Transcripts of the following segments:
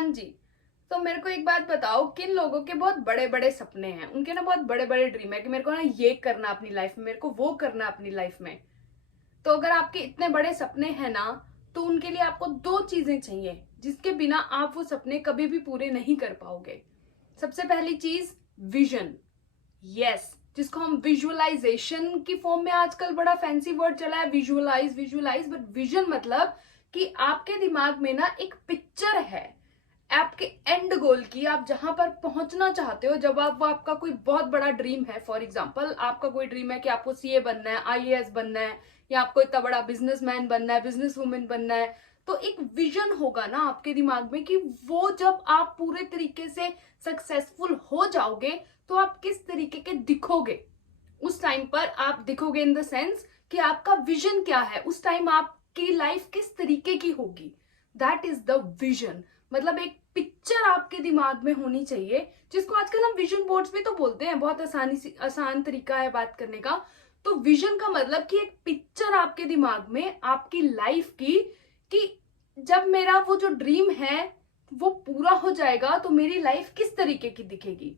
हाँ जी। तो मेरे को एक बात बताओ, किन लोगों के बहुत बड़े बड़े सपने हैं, उनके ना बहुत बड़े बड़े ड्रीम है कि मेरे को ना ये करना अपनी लाइफ में, मेरे को वो करना अपनी लाइफ में। तो अगर आपके इतने बड़े सपने हैं ना, तो उनके लिए आपको दो चीजें चाहिए जिसके बिना आप वो सपने कभी भी पूरे नहीं कर पाओगे। सबसे पहली चीज, विजन। यस, जिसको हम विजुअलाइजेशन की फॉर्म में आजकल बड़ा फैंसी वर्ड चला है, विजुअलाइज विजुअलाइज, बट विजन मतलब कि आपके दिमाग में ना एक पिक्चर है आपके एंड गोल की, आप जहां पर पहुंचना चाहते हो। जब आप वो आपका कोई बहुत बड़ा ड्रीम है, फॉर एग्जांपल आपका कोई ड्रीम है कि आपको सीए बनना है, आईएएस बनना है, या आपको इतना बड़ा बिजनेसमैन बनना है, बिजनेस वुमेन बनना है, तो एक विजन होगा ना आपके दिमाग में कि वो जब आप पूरे तरीके से सक्सेसफुल हो जाओगे तो आप किस तरीके के दिखोगे। उस टाइम पर आप दिखोगे इन द सेंस कि आपका विजन क्या है, उस टाइम आपकी लाइफ किस तरीके की होगी। That is the vision. मतलब एक पिक्चर आपके दिमाग में होनी चाहिए, जिसको आजकल हम विजन बोर्ड्स भी तो बोलते हैं, बहुत आसान तरीका है बात करने का। तो विजन का मतलब कि एक पिक्चर आपके दिमाग में आपकी लाइफ की, कि जब मेरा वो जो ड्रीम है वो पूरा हो जाएगा तो मेरी लाइफ किस तरीके की दिखेगी।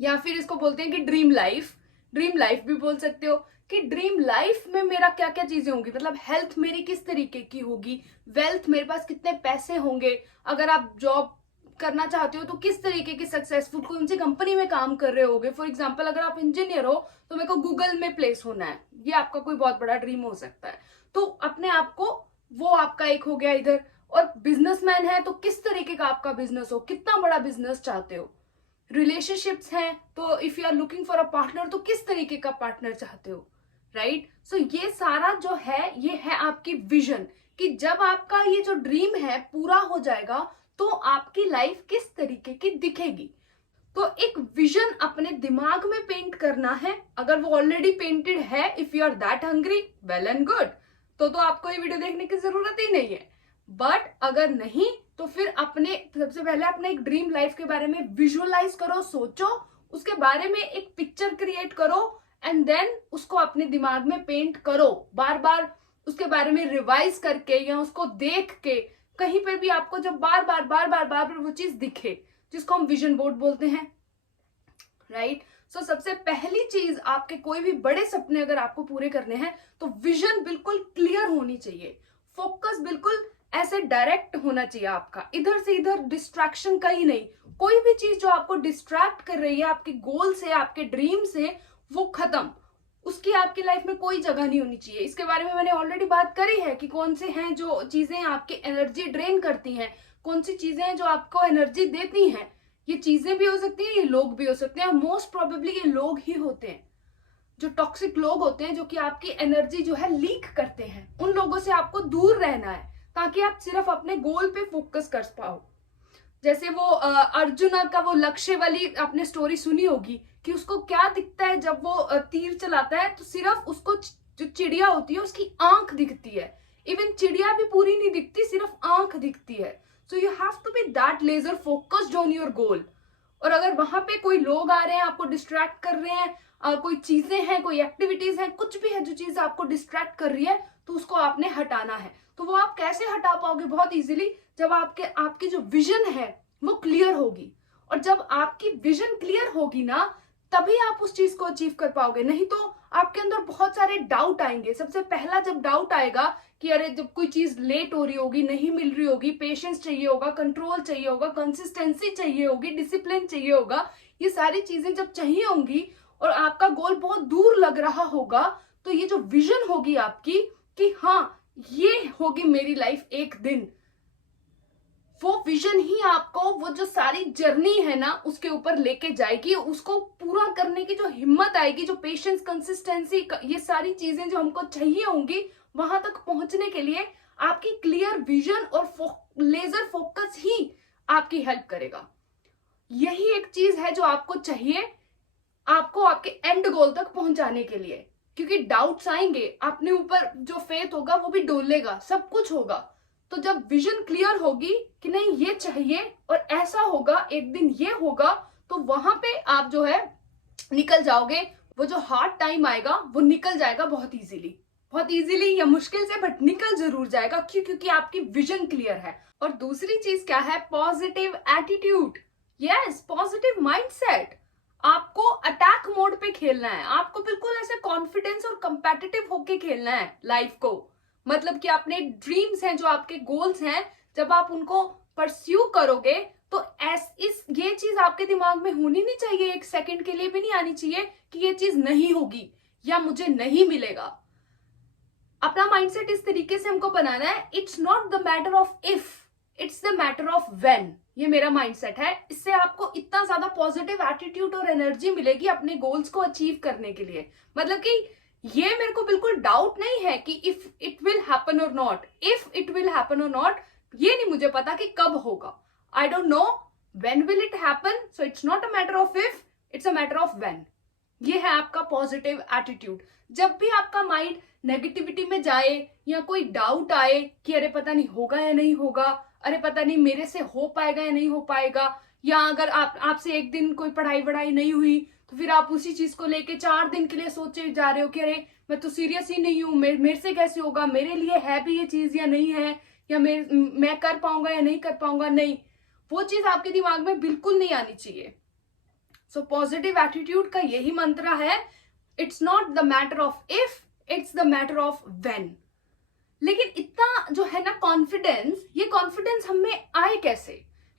या फिर इसको बोलते हैं कि ड्रीम लाइफ, ड्रीम लाइफ भी बोल सकते हो, कि ड्रीम लाइफ में मेरा क्या क्या चीजें होंगी, मतलब हेल्थ मेरी किस तरीके की होगी, वेल्थ मेरे पास कितने पैसे होंगे, अगर आप जॉब करना चाहते हो तो किस तरीके की सक्सेसफुल कौन सी कंपनी में काम कर रहे होगे। फॉर एग्जांपल अगर आप इंजीनियर हो तो मेरे को गूगल में प्लेस होना है, ये आपका कोई बहुत बड़ा ड्रीम हो सकता है। तो अपने आप को, वो आपका एक हो गया इधर। और बिजनेसमैन है तो किस तरीके का आपका बिजनेस हो, कितना बड़ा बिजनेस चाहते हो। रिलेशनशिप्स हैं तो if you are looking for a partner तो किस तरीके का पार्टनर चाहते हो, राइट। सो ये सारा जो है ये है आपकी विजन, कि जब आपका ये जो ड्रीम है पूरा हो जाएगा तो आपकी लाइफ किस तरीके की दिखेगी। तो एक विजन अपने दिमाग में पेंट करना है। अगर वो ऑलरेडी पेंटेड है, if you are that hungry, well and good, तो आपको ये वीडियो देखने की जरूरत ही नहीं है। बट अगर नहीं तो फिर अपने सबसे पहले अपने एक ड्रीम लाइफ के बारे में विजुअलाइज करो, सोचो, उसके बारे में एक पिक्चर क्रिएट करो, एंड देन उसको अपने दिमाग में पेंट करो, बार बार उसके बारे में रिवाइज करके या उसको देख के, कहीं पर भी आपको जब बार बार बार बार बार बार वो चीज दिखे, जिसको हम विजन बोर्ड बोलते हैं, राइट। सो सबसे पहली चीज, आपके कोई भी बड़े सपने अगर आपको पूरे करने हैं तो विजन बिल्कुल क्लियर होनी चाहिए, फोकस बिल्कुल ऐसे डायरेक्ट होना चाहिए आपका, इधर से इधर डिस्ट्रैक्शन का ही नहीं। कोई भी चीज जो आपको डिस्ट्रैक्ट कर रही है आपके गोल से, आपके ड्रीम से, वो खत्म, उसकी आपकी लाइफ में कोई जगह नहीं होनी चाहिए। इसके बारे में मैंने ऑलरेडी बात करी है कि कौन से हैं जो चीजें आपकी एनर्जी ड्रेन करती हैं, कौन सी चीजें हैं जो आपको एनर्जी देती हैं। ये चीजें भी हो सकती हैं, ये लोग भी हो सकते हैं, मोस्ट प्रोबेबली ये लोग ही होते हैं जो टॉक्सिक लोग होते हैं, जो कि आपकी एनर्जी जो है लीक करते हैं। उन लोगों से आपको दूर रहना है ताकि आप सिर्फ अपने गोल पे फोकस कर पाओ। जैसे वो अर्जुना का वो लक्ष्य वाली आपने स्टोरी सुनी होगी, कि उसको क्या दिखता है जब वो तीर चलाता है, तो सिर्फ उसको जो चिड़िया होती है उसकी आंख दिखती है। इवन चिड़िया भी पूरी नहीं दिखती, सिर्फ आंख दिखती है। So you have to be that laser focused on your goal. और अगर वहां पे कोई लोग आ रहे हैं, आपको डिस्ट्रैक्ट कर रहे हैं, कोई चीजें हैं, कोई एक्टिविटीज हैं, कुछ भी है जो चीज आपको डिस्ट्रैक्ट कर रही है, तो उसको आपने हटाना है। तो वो आप कैसे हटा पाओगे? बहुत इजीली, जब आपकी जो विजन है वो क्लियर होगी। और जब आपकी विजन क्लियर होगी ना, तभी आप उस चीज को अचीव कर पाओगे। नहीं तो आपके अंदर बहुत सारे डाउट आएंगे। सबसे पहला जब डाउट आएगा कि अरे जब कोई चीज लेट हो रही होगी, नहीं मिल रही होगी, पेशेंस चाहिए होगा, कंट्रोल चाहिए होगा, कंसिस्टेंसी चाहिए होगी, डिसिप्लिन चाहिए होगा, ये सारी चीजें जब चाहिए होंगी और आपका गोल बहुत दूर लग रहा होगा, तो ये जो विजन होगी आपकी कि हाँ ये होगी मेरी लाइफ एक दिन, वो विजन ही आपको वो जो सारी जर्नी है ना उसके ऊपर लेके जाएगी। उसको पूरा करने की जो हिम्मत आएगी, जो पेशेंस, कंसिस्टेंसी, ये सारी चीजें जो हमको चाहिए होंगी, वहां तक पहुंचने के लिए आपकी क्लियर विजन और लेजर फोकस ही आपकी हेल्प करेगा। यही एक चीज है जो आपको चाहिए, आपको आपके एंड गोल तक पहुंचाने के लिए। क्योंकि डाउट्स आएंगे, अपने ऊपर जो फेथ होगा वो भी डोलेगा, सब कुछ होगा। तो जब विजन क्लियर होगी कि नहीं ये चाहिए और ऐसा होगा, एक दिन ये होगा, तो वहां पे आप जो है निकल जाओगे। वो जो हार्ड टाइम आएगा वो निकल जाएगा बहुत इजीली, बहुत इजीली या मुश्किल से बट निकल जरूर जाएगा। क्यों? क्योंकि आपकी विजन क्लियर है। और दूसरी चीज क्या है? Positive attitude. Yes, positive mindset. आपको अटैक मोड पे खेलना है, आपको बिल्कुल ऐसे कॉन्फिडेंस और कंपेटिटिव होके खेलना है लाइफ को। मतलब कि अपने ड्रीम्स हैं, जो आपके गोल्स हैं, जब आप उनको परस्यू करोगे तो ये चीज आपके दिमाग में होनी नहीं चाहिए, एक सेकंड के लिए भी नहीं आनी चाहिए कि ये चीज नहीं होगी या मुझे नहीं मिलेगा। अपना माइंडसेट इस तरीके से हमको बनाना है, it's not the matter of if, it's the matter of when. ये मेरा माइंडसेट है। इससे आपको इतना ज्यादा पॉजिटिव एटीट्यूड और एनर्जी मिलेगी अपने गोल्स को अचीव करने के लिए। मतलब कि ये मेरे को बिल्कुल डाउट नहीं है कि इफ इट विल हैपन और not, if it will happen और नॉट, ये नहीं मुझे पता कि कब होगा। I don't know when will it happen, so it's not a matter of if, it's a matter of when. ये है आपका पॉजिटिव एटीट्यूड। जब भी आपका माइंड नेगेटिविटी में जाए या कोई डाउट आए कि अरे पता नहीं होगा या नहीं होगा, अरे पता नहीं मेरे से हो पाएगा या नहीं हो पाएगा, या अगर आपसे एक दिन कोई पढ़ाई वढ़ाई नहीं हुई तो फिर आप उसी चीज को लेके 4 दिन के लिए सोचे जा रहे हो कि अरे मैं तो सीरियस ही नहीं हूं, मेरे से कैसे होगा, मेरे लिए है भी ये चीज या नहीं है, या मैं कर पाऊंगा या नहीं कर पाऊंगा। नहीं, वो चीज आपके दिमाग में बिल्कुल नहीं आनी चाहिए। सो पॉजिटिव एटीट्यूड का यही मंत्र है, it's not the matter of if, it's the matter of when. लेकिन इतना जो है ना कॉन्फिडेंस, ये कॉन्फिडेंस हमें आए कैसे?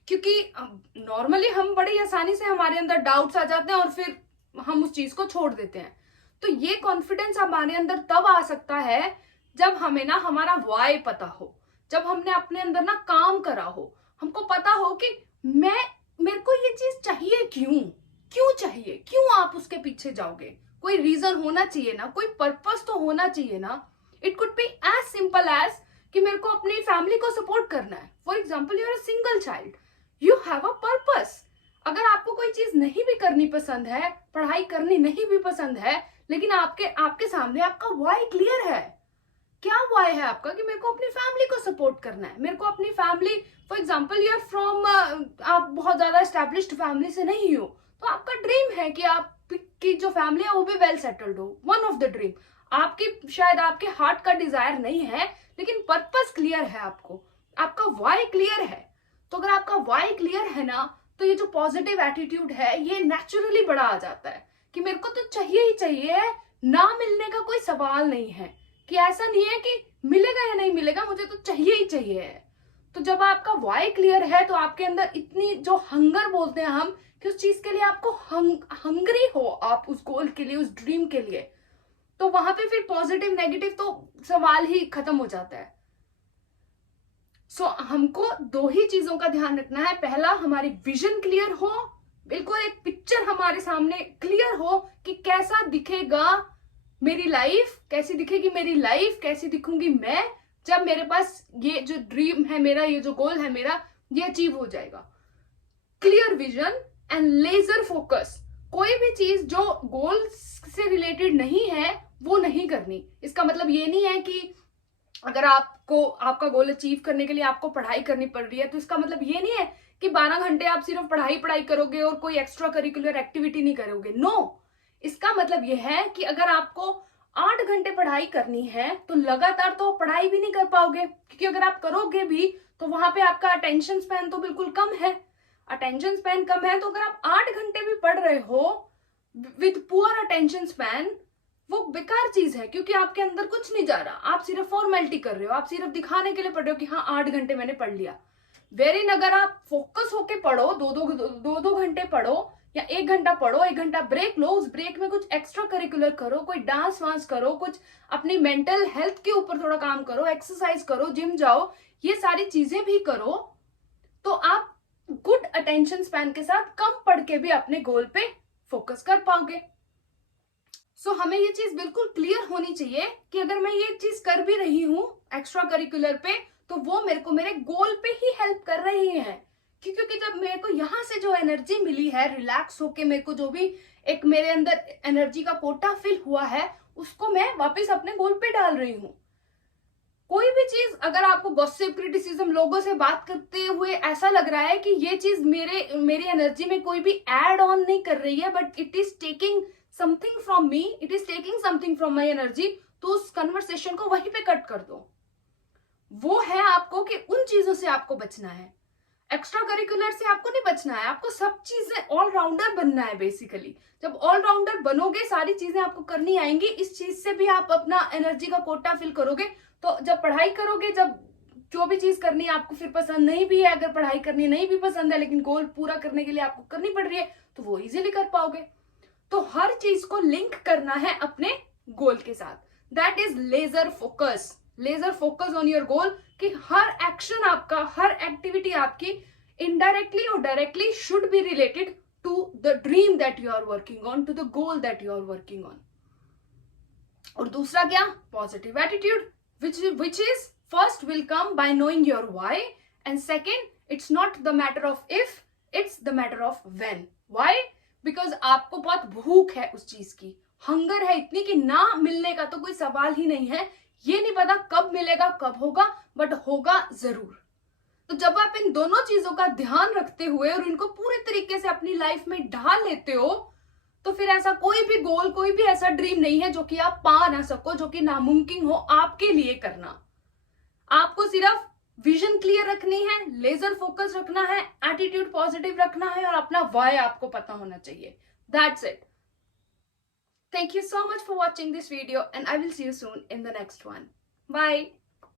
क्योंकि नॉर्मली हम बड़ी आसानी से हमारे अंदर डाउट्स आ जाते हैं और फिर हम उस चीज को छोड़ देते हैं। तो ये कॉन्फिडेंस हमारे अंदर तब आ सकता है जब हमें ना हमारा वाई पता हो, जब हमने अपने अंदर ना काम करा हो, हमको पता हो कि मेरे को ये चीज चाहिए, क्यों चाहिए, क्यों आप उसके पीछे जाओगे। कोई रीजन होना चाहिए ना, कोई पर्पस तो होना चाहिए ना। It could be as simple as कि मेरे को अपनी फैमिली को सपोर्ट करना है। For example, you are a single child, you have a purpose. अगर आपको कोई चीज नहीं भी करनी पसंद है, पढ़ाई करनी नहीं भी पसंद है, लेकिन आपके सामने आपका वाई क्लियर है। क्या वाई है आपका? कि मेरे को अपनी फैमिली को सपोर्ट करना है, मेरे को अपनी family, for example you are from, आप बहुत ज्यादा एस्टेब्लिश्ड फैमिली से नहीं हो, तो आपका ड्रीम है कि आपकी जो फैमिली है वो भी वेल सेटल्ड हो। वन ऑफ द ड्रीम आपकी, शायद आपके हार्ट का डिजायर नहीं है, लेकिन पर्पस क्लियर है आपको, आपका वाई क्लियर है। तो अगर आपका वाई क्लियर है ना, तो ये जो पॉजिटिव एटीट्यूड है ये नेचुरली बड़ा आ जाता है कि मेरे को तो चाहिए ही चाहिए, ना मिलने का कोई सवाल नहीं है। कि ऐसा नहीं है कि मिलेगा या नहीं मिलेगा, मुझे तो चाहिए ही चाहिए है। तो जब आपका वाई क्लियर है तो आपके अंदर इतनी जो हंगर बोलते हैं हम, कि उस चीज के लिए आपको हंगरी हो, आप उस गोल के लिए, उस ड्रीम के लिए, तो वहां पे फिर पॉजिटिव नेगेटिव तो सवाल ही खत्म हो जाता है। सो हमको 2 ही चीजों का ध्यान रखना है। पहला, हमारी विजन क्लियर हो, बिल्कुल एक पिक्चर हमारे सामने क्लियर हो कि कैसा दिखेगा मेरी लाइफ, कैसी दिखेगी मेरी लाइफ, कैसी दिखूंगी मैं जब मेरे पास ये जो ड्रीम है मेरा, ये जो गोल है मेरा, ये अचीव हो जाएगा। Clear vision and laser focus. कोई भी चीज जो गोल से रिलेटेड नहीं है वो नहीं करनी। इसका मतलब ये नहीं है कि अगर आपको आपका गोल अचीव करने के लिए आपको पढ़ाई करनी पड़ रही है, तो इसका मतलब ये नहीं है कि 12 घंटे आप सिर्फ पढ़ाई करोगे और कोई एक्स्ट्रा करिकुलर एक्टिविटी नहीं करोगे। नो, इसका मतलब ये है कि अगर आपको 8 घंटे पढ़ाई करनी है तो लगातार तो पढ़ाई भी नहीं कर पाओगे, क्योंकि अगर आप करोगे भी तो वहां पे आपका अटेंशन स्पैन तो बिल्कुल कम है। अटेंशन स्पैन कम है तो अगर आप 8 घंटे भी पढ़ रहे हो विद पुअर अटेंशन स्पैन, वो बेकार चीज है, क्योंकि आपके अंदर कुछ नहीं जा रहा, आप सिर्फ फॉर्मेलिटी कर रहे हो, आप सिर्फ दिखाने के लिए पढ़ रहे हो कि हाँ 8 घंटे मैंने पढ़ लिया। वेरिन अगर आप फोकस होके पढ़ो, दो घंटे पढ़ो या 1 घंटा पढ़ो, 1 घंटा ब्रेक लो, उस ब्रेक में कुछ एक्स्ट्रा करिकुलर करो, कोई डांस वांस करो, कुछ अपनी मेंटल हेल्थ के ऊपर थोड़ा काम करो, एक्सरसाइज करो, जिम जाओ, ये सारी चीजें भी करो, तो आप गुड अटेंशन स्पैन के साथ कम पढ़ के भी अपने गोल पे फोकस कर पाओगे। सो हमें ये चीज बिल्कुल क्लियर होनी चाहिए कि अगर मैं ये चीज कर भी रही हूं एक्स्ट्रा करिकुलर पे, तो वो मेरे को मेरे गोल पे ही हेल्प कर रही है। क्योंकि जब मेरे को यहाँ से जो एनर्जी मिली है, रिलैक्स होके मेरे को जो भी एक मेरे अंदर एनर्जी का कोटा फिल हुआ है, उसको मैं वापस अपने गोल पे डाल रही हूँ। कोई भी चीज अगर आपको गॉसिप, क्रिटिसिज्म, लोगों से बात करते हुए ऐसा लग रहा है कि ये चीज मेरी एनर्जी में कोई भी एड ऑन नहीं कर रही है, but it is taking something from me, it is taking something from my energy, तो उस कन्वर्सेशन को वहीं पे कट कर दो। वो है आपको कि उन चीजों से आपको बचना है, एक्स्ट्रा करिकुलर से आपको नहीं बचना है, आपको सब चीजें ऑलराउंडर बनना है बेसिकली। जब ऑलराउंडर बनोगे, सारी चीजें आपको करनी आएंगी, इस चीज से भी आप अपना एनर्जी का कोटा फिल करोगे। तो जब पढ़ाई करोगे, जब जो भी चीज करनी है आपको फिर पसंद नहीं भी है, अगर पढ़ाई करनी नहीं भी पसंद है लेकिन गोल पूरा करने के लिए आपको करनी पड़ रही है, तो वो इजीली कर पाओगे। तो हर चीज को लिंक करना है अपने गोल के साथ। That is laser focus, laser focus on your goal, कि हर एक्शन आपका, हर एक्टिविटी आपकी इनडायरेक्टली और directly should be related to the dream that you are working on, to the goal that you are working on. और दूसरा क्या? Positive attitude, which is first will come by knowing your why, and second it's not the matter of if, it's the matter of when. Why? Because आपको बहुत भूख है उस चीज की, हंगर है इतनी कि ना मिलने का तो कोई सवाल ही नहीं है। ये नहीं पता कब मिलेगा, कब होगा, बट होगा जरूर। तो जब आप इन दोनों चीजों का ध्यान रखते हुए और इनको पूरे तरीके से अपनी लाइफ में ढाल लेते हो, तो फिर ऐसा कोई भी गोल, कोई भी ऐसा ड्रीम नहीं है जो कि आप पा ना सको, जो कि नामुमकिन हो आपके लिए करना। आपको सिर्फ विजन क्लियर रखनी है, लेजर फोकस रखना है, एटीट्यूड पॉजिटिव रखना है और अपना वाई आपको पता होना चाहिए। That's it. Thank you so much for watching this video and I will see you soon in the next one. Bye.